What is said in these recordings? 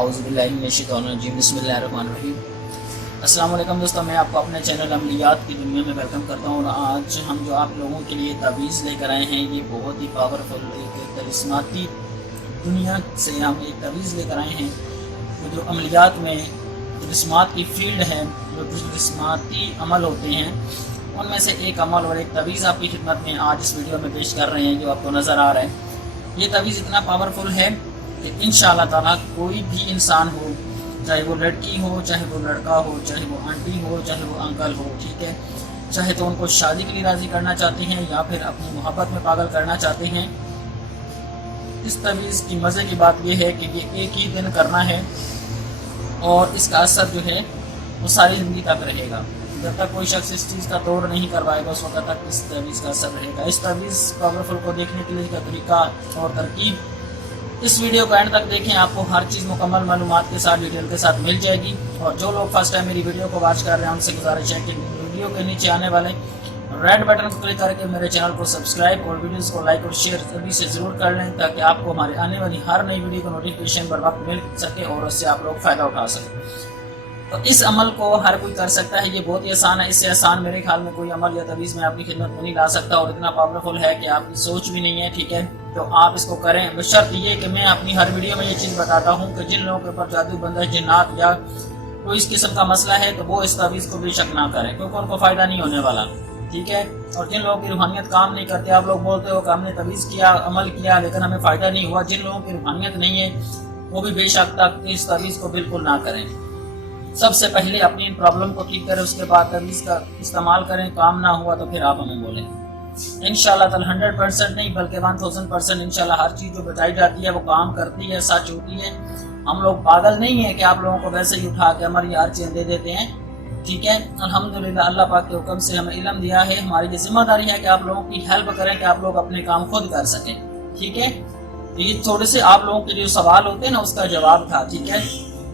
औज़ुबिल्लाहिमिनश्शैतानिर्रजीम बिस्मिल्लाहिर्रहमानिर्रहीम। अस्सलाम वालेकुम दोस्तों, मैं आपको अपने चैनल अमलियात की दुनिया में वेलकम करता हूँ। और आज हम जो आप लोगों के लिए तावीज़ लेकर आए हैं, ये बहुत ही पावरफुल एक करिश्माती दुनिया से हम एक तावीज़ लेकर आए हैं। तो जो अमलियात में करिश्मात की फील्ड है, जो करिश्माती अमल होते हैं, उनमें से एक अमल और एक तावीज़ आपकी खिदमत में आज इस वीडियो में पेश कर रहे हैं, जो आपको नज़र आ रहा है। ये तावीज़ इतना पावरफुल है कि इंशाअल्लाह ताला कोई भी इंसान हो, चाहे वो लड़की हो, चाहे वो लड़का हो, चाहे वो आंटी हो, चाहे वो अंकल हो, ठीक है, चाहे तो उनको शादी के लिए राज़ी करना चाहते हैं या फिर अपनी मोहब्बत में पागल करना चाहते हैं। इस तावीज़ की मज़े की बात यह है कि ये एक ही दिन करना है और इसका असर जो है वो सारी ज़िंदगी तक रहेगा। जब तक कोई शख्स इस चीज़ का तौर नहीं करवाएगा, उस वक्त तक इस तावीज़ का असर रहेगा। इस तावीज़ पावरफुल को देखने के लिए इसका तरीका और तरकीब इस वीडियो को एंड तक देखें, आपको हर चीज़ मुकम्मल मालूमात के साथ, डिटेल के साथ मिल जाएगी। और जो लोग फर्स्ट टाइम मेरी वीडियो को वॉच कर रहे हैं, उनसे गुजारिश है कि वीडियो के नीचे आने वाले रेड बटन को क्लिक करके मेरे चैनल को सब्सक्राइब और वीडियोस को लाइक और शेयर सभी से ज़रूर कर लें, ताकि आपको हमारे आने वाली हर नई वीडियो का नोटिफिकेशन बर वक्त मिल सके और उससे आप लोग फ़ायदा उठा सकें। तो इस अमल को हर कोई कर सकता है, ये बहुत ही आसान है। इससे आसान मेरे ख्याल में कोई अमल या तावीज़ में आपकी खिदमत में नहीं ला सकता, और इतना पावरफुल है कि आपकी सोच भी नहीं है, ठीक है। तो आप इसको करें, बशर्त ये कि मैं अपनी हर वीडियो में ये चीज़ बताता हूँ कि जिन लोगों के ऊपर जादू, बंदश, जिन्नात या कोई इस किस्म का मसला है, तो वो इस तावीज़ को बेशक ना करें, क्योंकि उनको फ़ायदा नहीं होने वाला, ठीक है। और जिन लोगों की रूहानियत काम नहीं करती, आप लोग बोलते हो कि हमने तावीज़ किया, अमल किया, लेकिन हमें फ़ायदा नहीं हुआ, जिन लोगों की रूहानियत नहीं है वो भी बेशक तक इस तावीज़ को बिल्कुल ना करें। सबसे पहले अपनी इन प्रॉब्लम को ठीक करें, उसके बाद तावीज़ का इस्तेमाल करें। काम ना हुआ तो फिर आप हमें बोलें। इंशाल्लाह ताला 100% नहीं बल्कि 1000% इंशाल्लाह हर चीज़ जो बताई जाती है वो काम करती है, सच होती है। हम लोग पागल नहीं है कि आप लोगों को वैसे ही उठा के हमारी हर चीज़ दे देते हैं, ठीक है। अल्हम्दुलिल्लाह अल्लाह पाक के हुक्म से हमें इल्म दिया है। हमारी ये जिम्मेदारी है कि आप लोगों की हेल्प करें, कि आप लोग अपने काम खुद कर सकें, ठीक है। ये थोड़े से आप लोगों के जो सवाल होते हैं ना, उसका जवाब था, ठीक है।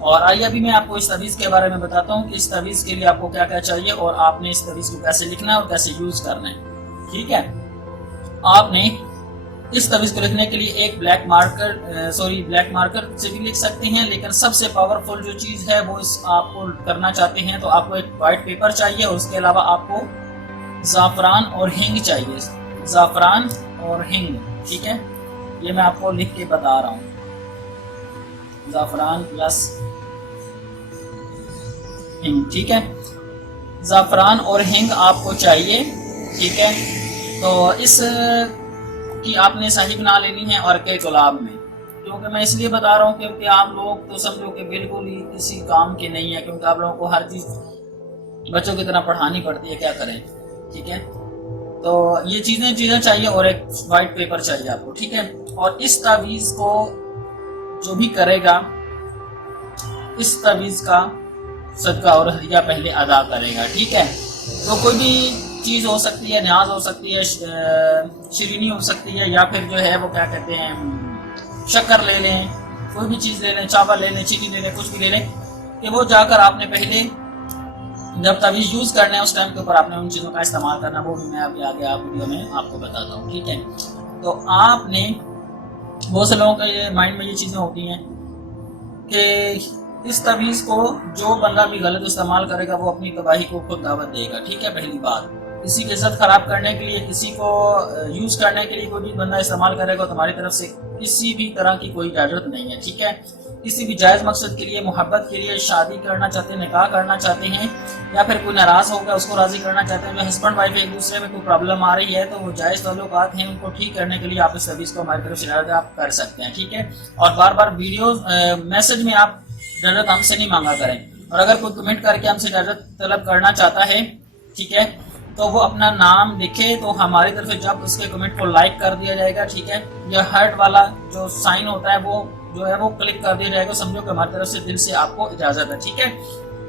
और आइए अभी मैं आपको इस तावीज़ के बारे में बताता हूँ कि इस तावीज़ के लिए आपको क्या क्या चाहिए और आपने इस तावीज़ को कैसे लिखना है और कैसे यूज़ करना है, ठीक है। आपने इस तावीज़ को लिखने के लिए एक ब्लैक मार्कर से भी लिख सकते हैं, लेकिन सबसे पावरफुल जो चीज़ है वो इस आपको करना चाहते हैं तो आपको एक वाइट पेपर चाहिए, और उसके अलावा आपको ज़ाफ़रान और हिंग चाहिए। ज़ाफ़रान और हिंग, ठीक है, ये मैं आपको लिख के बता रहा हूँ। ज़ाफ़रान प्लस हिंग, ठीक है। ज़ाफ़रान और हिंग आपको चाहिए, ठीक है। तो इस की आपने सही बना लेनी है और के गुलाब में, क्योंकि मैं इसलिए बता रहा हूँ क्योंकि आप लोग तो समझो कि बिल्कुल ही किसी काम के नहीं है, क्योंकि आप लोगों को हर चीज़ बच्चों की तरह पढ़ानी पड़ती है, क्या करें, ठीक है। तो ये चीज़ें चाहिए और एक वाइट पेपर चाहिए आपको, ठीक है। और इस तावीज़ को जो भी करेगा, इस तावीज़ का सदका और हदिया पहले अदा करेगा, ठीक है। तो कोई भी चीज़ हो सकती है, न्याज हो सकती है, शीरीनी हो सकती है, या फिर जो है वो क्या कहते हैं, शक्कर ले लें, कोई भी चीज़ ले लें, चावल ले लें, चीनी ले लें, कुछ भी ले लें, कि वो जाकर आपने पहले जब तावीज़ यूज़ करना है उस टाइम के ऊपर आपने उन चीज़ों का इस्तेमाल करना, वो भी मैं अभी आगे आप वीडियो में आपको बताता हूँ, ठीक है। तो आपने बहुत से लोगों के ये माइंड में ये चीज़ें होती हैं कि इस तावीज़ को जो बंदा भी गलत इस्तेमाल करेगा वो अपनी तबाही को खुद दावत देगा, ठीक है। पहली बात, किसी की इज्जत ख़राब करने के लिए, किसी को यूज़ करने के लिए कोई भी बंदा इस्तेमाल करेगा तो हमारी तरफ से किसी भी तरह की कोई इजाज़त नहीं है, ठीक है। किसी भी जायज़ मकसद के लिए, मोहब्बत के लिए, शादी करना चाहते हैं, निकाह करना चाहते हैं, या फिर कोई नाराज़ होगा उसको राज़ी करना चाहते हैं, जो हस्बैंड वाइफ एक दूसरे में कोई प्रॉब्लम आ रही है, तो वो जायज़ ताल्लुकात हैं, उनको ठीक करने के लिए आप इस तावीज़ को हमारी तरफ से आप कर सकते हैं, ठीक है। और बार बार वीडियो मैसेज में आप इजाज़त हमसे नहीं मांगा करें, और अगर कोई कमेंट करके हमसे इजाज़त तलब करना चाहता है, ठीक है, तो वो अपना नाम लिखे, तो हमारी तरफ से जब उसके कमेंट को लाइक कर दिया जाएगा, ठीक है, या हार्ट वाला जो साइन होता है वो जो है वो क्लिक कर दिया जाएगा, समझो कि हमारी तरफ से दिल से आपको इजाज़त है, ठीक है।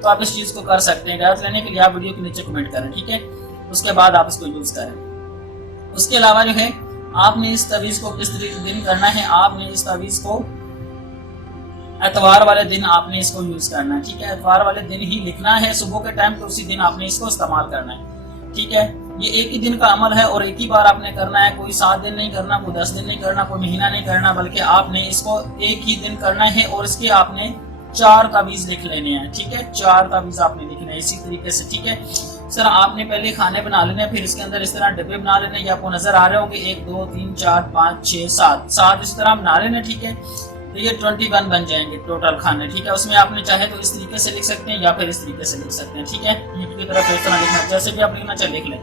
तो आप इस चीज़ को कर सकते हैं। इजाज़त लेने के लिए आप वीडियो के नीचे कमेंट करें, ठीक है, उसके बाद आप इसको यूज़ करें। उसके अलावा जो है आपने इस तावीज़ को किस दिन करना है, आपने इस तावीज़ को एतवार वाले दिन आपने इसको यूज़ करना है, ठीक है। एतवार वाले दिन ही लिखना है सुबह के टाइम, तो उसी दिन आपने इसको इस्तेमाल करना है, ठीक है। ये एक ही दिन का अमल है और एक ही बार आपने करना है, कोई 7 दिन नहीं करना, कोई 10 दिन नहीं करना, कोई महीना नहीं करना, बल्कि आपने इसको एक ही दिन करना है और इसके आपने 4 तावीज़ लिख लेने हैं, ठीक है। 4 तावीज़ आपने लिखने हैं इसी तरीके से, ठीक है। सर आपने पहले खाने बना लेने हैं, फिर इसके अंदर इस तरह डिब्बे बना लेने हैं, ये आपको नजर आ रहे होंगे 1 2 3 4 5 6 7 इस तरह बना लेने, ठीक है। तो ये 21 बन जाएंगे टोटल खाने, ठीक है। उसमें आपने चाहे तो इस तरीके से लिख सकते हैं या फिर इस तरीके से लिख सकते हैं, ठीक है। ईंट की तरफ इस तरह लिखना, जैसे भी आप लिखना चाहे लिख लें।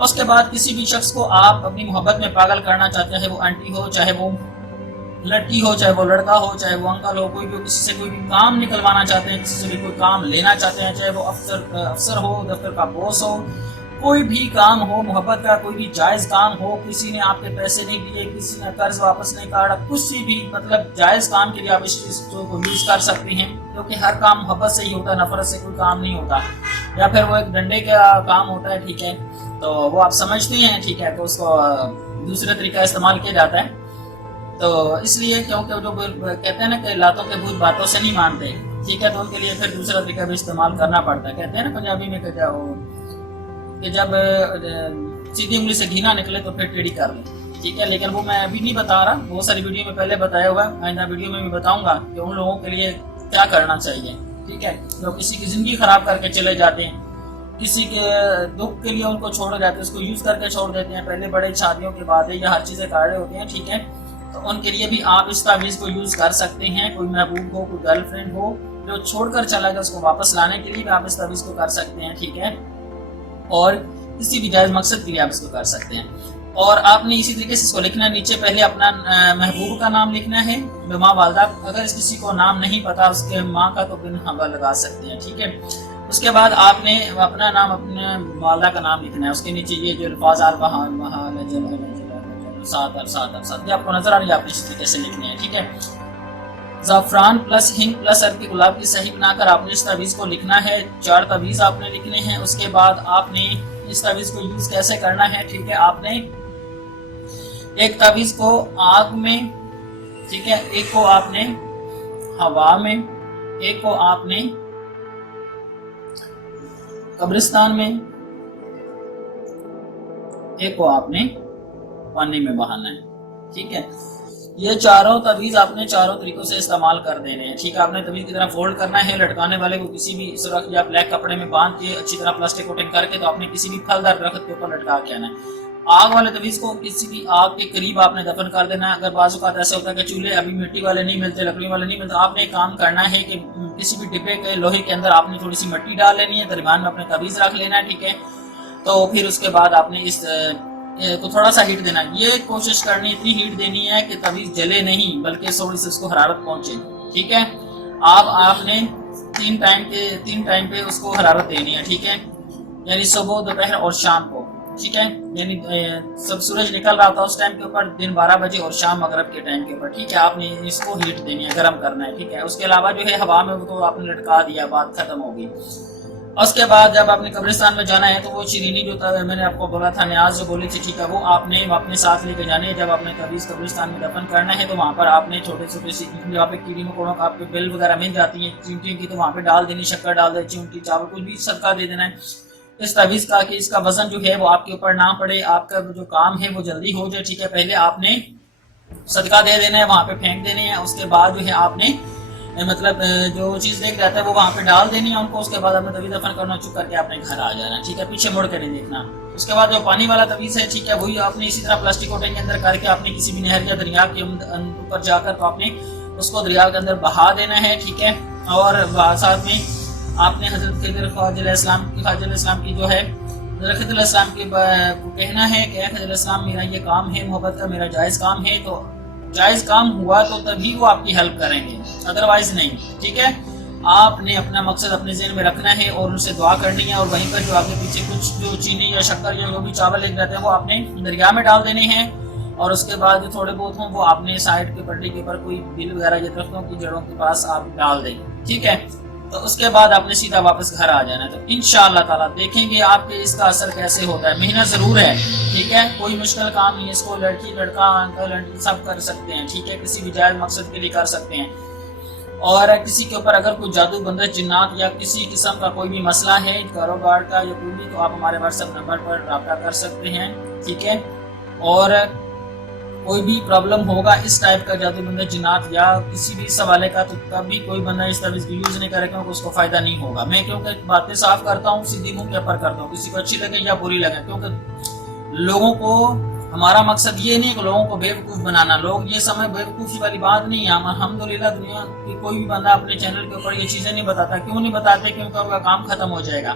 उसके बाद किसी भी शख्स को आप अपनी मोहब्बत में पागल करना चाहते हैं, वो आंटी हो, चाहे वो लड़की हो, चाहे वो लड़का हो, चाहे वो अंकल हो, कोई भी किसी से कोई भी काम निकलवाना चाहते हैं, किसी से भी कोई काम लेना चाहते हैं, चाहे वो अफसर हो, दफ्तर का बॉस हो, कोई भी काम हो, मोहब्बत का कोई भी जायज़ काम हो, किसी ने आपके पैसे नहीं दिए, किसी ने कर्ज वापस नहीं काटा, कुछ भी मतलब जायज़ काम के लिए आप इस चीज़ को यूज़ कर सकते हैं, क्योंकि हर काम मोहब्बत से ही होता है, नफरत से कोई काम नहीं होता। या फिर वो एक डंडे का काम होता है, ठीक है, तो वो आप समझते हैं, ठीक है, तो उसको दूसरे तरीका इस्तेमाल किया जाता है। तो इसलिए क्योंकि जो कहते हैं ना कि लातों के भूत बातों से नहीं मानते, ठीक है, तो उनके लिए फिर दूसरा तरीका भी इस्तेमाल करना पड़ता है। कहते हैं ना पंजाबी में कि जब सीधी उंगली से घी ना निकले तो फिर टेढ़ी कर ले, ठीक है। लेकिन वो मैं अभी नहीं बता रहा, बहुत सारी वीडियो में पहले बताया हुआ है, आइंदा वीडियो में भी बताऊंगा कि उन लोगों के लिए क्या करना चाहिए, ठीक है, जो किसी की जिंदगी खराब करके चले जाते हैं, किसी के दुख के लिए उनको छोड़ जाते हैं, उसको यूज करके छोड़ देते हैं, पहले बड़े शादियों के बाद या हर चीजें कर रहे होते हैं, ठीक है। तो उनके लिए भी आप इस तावीज़ को यूज कर सकते हैं। कोई महबूब हो, कोई गर्लफ्रेंड हो जो छोड़कर चला गया, उसको वापस लाने के लिए भी आप इस तावीज़ को कर सकते हैं, ठीक है। और किसी भी जायज मकसद के लिए आप इसको कर सकते हैं। और आपने इसी तरीके से इसको लिखना है, नीचे पहले अपना महबूब का नाम लिखना है, माँ वालदा, अगर किसी को नाम नहीं पता उसके माँ का तो बिन हवा लगा सकते हैं, ठीक है। उसके बाद आपने अपना नाम, अपने वालदा का नाम लिखना है, उसके नीचे ये जो अल्फाज सात आपको नजर आ रही है, आपने इस तरीके से लिखनी है, ठीक है। ज़ाफ़रान प्लस हिंग प्लस अरबी गुलाब की सही बनाकर आपने इस तावीज़ को लिखना है। 4 तावीज़ आपने लिखने हैं। उसके बाद आपने इस तावीज़ को यूज कैसे करना है, ठीक है। आपने एक तावीज़ को आग में, ठीक है, एक को आपने हवा में, एक को आपने कब्रिस्तान में, एक को आपने पानी में बहाना है, ठीक है। ये चारों तावीज़ आपने चारों तरीकों से इस्तेमाल कर देने हैं, ठीक है। आपने तावीज़ की तरह फोल्ड करना है, लटकाने वाले को किसी भी सुरख या ब्लैक कपड़े में बांध के अच्छी तरह प्लास्टिक कोटिंग करके तो आपने किसी भी फलदार दरख्त के ऊपर लटका के आना है। आग वाले तावीज़ को किसी भी आग के करीब आपने दफन कर देना है। अगर बाजू का ऐसा होता है कि चूल्हे अभी मिट्टी वाले नहीं मिलते, लकड़ी वाले नहीं मिलते, आपने एक काम करना है कि किसी भी डिब्बे के लोहे के अंदर आपने थोड़ी सी मिट्टी डाल लेनी है, दरमियान में अपने तावीज़ रख लेना है, ठीक है। तो फिर उसके बाद आपने इस को थोड़ा सा हीट देना है। ये कोशिश करनी, इतनी हीट देनी है कि तावीज़ जले नहीं, बल्कि थोड़ी सी उसको हरारत पहुंचे, ठीक है। आपने 3 टाइम पे उसको हरारत देनी है, ठीक है, यानी सुबह, दोपहर और शाम को, ठीक है। यानी सब सूरज निकल रहा था उस टाइम के ऊपर, दिन 12 बजे, और शाम मगरब के टाइम के ऊपर, ठीक है। आपने इसको हीट देनी है, गर्म करना है, ठीक है। उसके अलावा जो है हवा में वो तो आपने लटका दिया, बात खत्म होगी। उसके बाद जब आपने कब्रिस्तान में जाना है तो वो चीनी जो मैंने आपको बोला था, न्याज जो बोली थी, ठीक है, वो आपने अपने साथ लेके जाने है। जब आपने तावीज़ कब्रिस्तान में दफन करना है तो वहाँ पर आपने छोटे छोटे सी यहाँ पे कीड़ी मकोड़ों का आपके बिल वगैरह मिल जाती है चींटियों की, तो वहाँ पे डाल देनी, शक्कर डाल दे, चींटी, चावल, कुछ भी सदका दे देना है इस तावीज़ का, कि इसका वजन जो है वो आपके ऊपर ना पड़े, आपका जो काम है वो जल्दी हो जाए, ठीक है। पहले आपने सदका दे देना है, वहाँ पे फेंक देने हैं। उसके बाद जो है आपने मतलब जो चीज़ देख जाता है वो वहाँ पे डाल देनी है उनको। उसके बाद आपने तावीज़ दफन करना चुप करके अपने घर आ जाना, ठीक है, पीछे मुड़ कर नहीं देखना। उसके बाद जो पानी वाला तावीज़ है, ठीक है, वही आपने इसी तरह प्लास्टिक कोटिंग के अंदर करके आपने किसी भी नहर या दरिया के ऊपर जाकर तो आपने उसको दरिया के अंदर बहा देना है, ठीक है। और साथ में आपने हजरत खिज़र ख्वाजा की जो है खिज़र इस्लाम की कहना है कि खिज़र इस्लाम, मेरा ये काम है, मोहब्बत का मेरा जायज़ काम है, तो जायज़ काम हुआ तो तभी वो आपकी हेल्प करेंगे, अदरवाइज नहीं, ठीक है। आपने अपना मकसद अपने ज़हन में रखना है और उनसे दुआ करनी है, और वहीं पर जो आगे पीछे कुछ जो चीनी या शक्कर या जो भी चावल लेके जाते हैं वो आपने दरिया में डाल देने हैं। और उसके बाद जो थोड़े बहुत हों वो आपने साइड के पट्टी के ऊपर कोई बिल वगैरह या दरख्तों की जड़ों के पास आप डाल दें, ठीक है। तो उसके बाद आपने सीधा वापस घर आ जाना है। तो इंशाअल्लाह ताला देखेंगे आपके इसका असर कैसे होता है। मेहनत ज़रूर है, ठीक है, कोई मुश्किल काम नहीं है, इसको लड़की, लड़का, अंकल, आंटी सब कर सकते हैं, ठीक है, किसी भी जायज़ मकसद के लिए कर सकते हैं। और किसी के ऊपर अगर कोई जादू, बंदश, जिन्नात या किसी किस्म का कोई भी मसला है, कारोबार का या कोई भी, तो आप हमारे व्हाट्सएप नंबर पर रब्ता कर सकते हैं, ठीक है। और کوئی بھی پرابلم ہوگا اس ٹائپ کا جادو بندہ جنات یا کسی بھی سوالے کا، تو کبھی کوئی بندہ اس تعویذ کو یوز نہیں کرے کیونکہ اس کو فائدہ نہیں ہوگا۔ میں کیونکہ باتیں صاف کرتا ہوں، سیدھی منہ کے اوپر کرتا ہوں، کسی کو اچھی لگے یا بری لگے، کیونکہ لوگوں کو ہمارا مقصد یہ نہیں کہ لوگوں کو بیوقوف بنانا، لوگ یہ سمجھ بیوقوفی والی بات نہیں ہے۔ الحمدللہ دنیا کی کوئی بھی بندہ اپنے چینل کے اوپر یہ چیزیں نہیں بتاتا، کیوں نہیں بتاتے؟ کیونکہ ان کا کام ختم ہو جائے گا،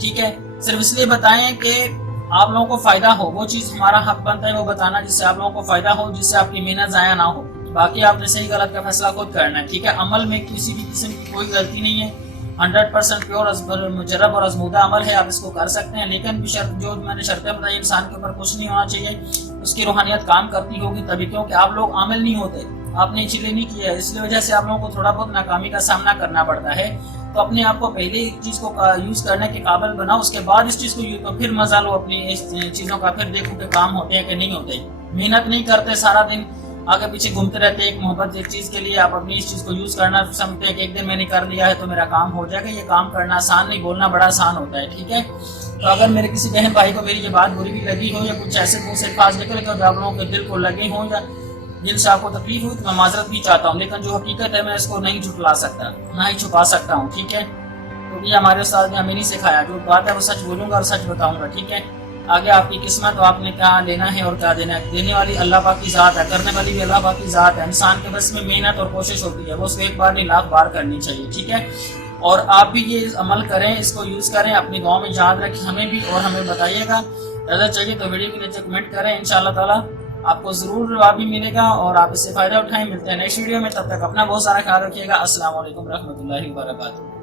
ٹھیک ہے؟ صرف اس لیے بتائیں کہ آپ لوگوں کو فائدہ ہو، وہ چیز ہمارا حق بنتا ہے وہ بتانا جس سے آپ لوگوں کو فائدہ ہو، جس سے آپ کی محنت ضائع نہ ہو۔ باقی آپ نے صحیح غلط کا فیصلہ خود کرنا ہے، ٹھیک ہے؟ عمل میں کسی بھی قسم کی کوئی غلطی نہیں ہے، 100% پیور مجرب اور آزمودہ عمل ہے، آپ اس کو کر سکتے ہیں، لیکن جو میں نے شرطیں بتائی، انسان کے اوپر کچھ نہیں ہونا چاہیے، اس کی روحانیت کام کرتی ہوگی تبھی، کیونکہ آپ لوگ عامل نہیں ہوتے، آپ نے چیزیں نہیں کیا ہے، اس لیے وجہ سے آپ لوگوں کو تھوڑا بہت ناکامی کا سامنا کرنا پڑتا ہے۔ تو اپنے آپ کو پہلے اس چیز کو یوز کرنے کے قابل بناؤ، اس کے بعد اس چیز کو یوز، تو پھر مزہ لو اپنی اس چیزوں کا، پھر دیکھو کہ کام ہوتے ہیں کہ نہیں ہوتے۔ محنت نہیں کرتے، سارا دن آگے پیچھے گھومتے رہتے ایک محبت ایک چیز کے لیے، آپ اپنی اس چیز کو یوز کرنا سمجھتے ہیں کہ ایک دن میں نے کر لیا ہے تو میرا کام ہو جائے گا۔ یہ کام کرنا آسان نہیں، بولنا بڑا آسان ہوتا ہے، ٹھیک ہے؟ تو اگر میرے کسی بہن بھائی کو میری یہ بات بری بھی لگی ہو یا کچھ ایسے منہ سے الفاظ نکل کر آپ لوگوں کے دل کو لگے ہوں یا دل سے آپ کو تکلیف ہوئی تو میں معذرت بھی چاہتا ہوں، لیکن جو حقیقت ہے میں اس کو نہیں جھٹلا سکتا، نہ ہی چھپا سکتا ہوں، ٹھیک ہے؟ تو یہ ہمارے استاد نے ہمیں نہیں سکھایا، جو بات ہے وہ سچ بولوں گا اور سچ بتاؤں گا، ٹھیک ہے؟ آگے آپ کی قسمت، آپ نے کیا لینا ہے اور کیا دینا ہے، دینے والی اللہ پاک کی ذات ہے، کرنے والی بھی اللہ پاک کی ذات ہے۔ انسان کے بس میں محنت اور کوشش ہوتی ہے، وہ اس کو ایک بار نہیں لاکھ بار کرنی چاہیے، ٹھیک ہے؟ اور آپ بھی یہ عمل کریں، اس کو یوز کریں، اپنی گاؤں میں یاد رکھیں ہمیں بھی، اور ہمیں بتائیے گا۔ اگر چاہیے تو ویڈیو کے نیچے کمنٹ کریں، انشاءاللہ تعالیٰ آپ کو ضرور جواب بھی ملے گا اور آپ اس سے فائدہ اٹھائیں۔ ملتے ہیں نیکسٹ ویڈیو میں، تب تک اپنا بہت سارا خیال رکھیے گا۔ السلام علیکم ورحمۃ اللہ وبرکاتہ۔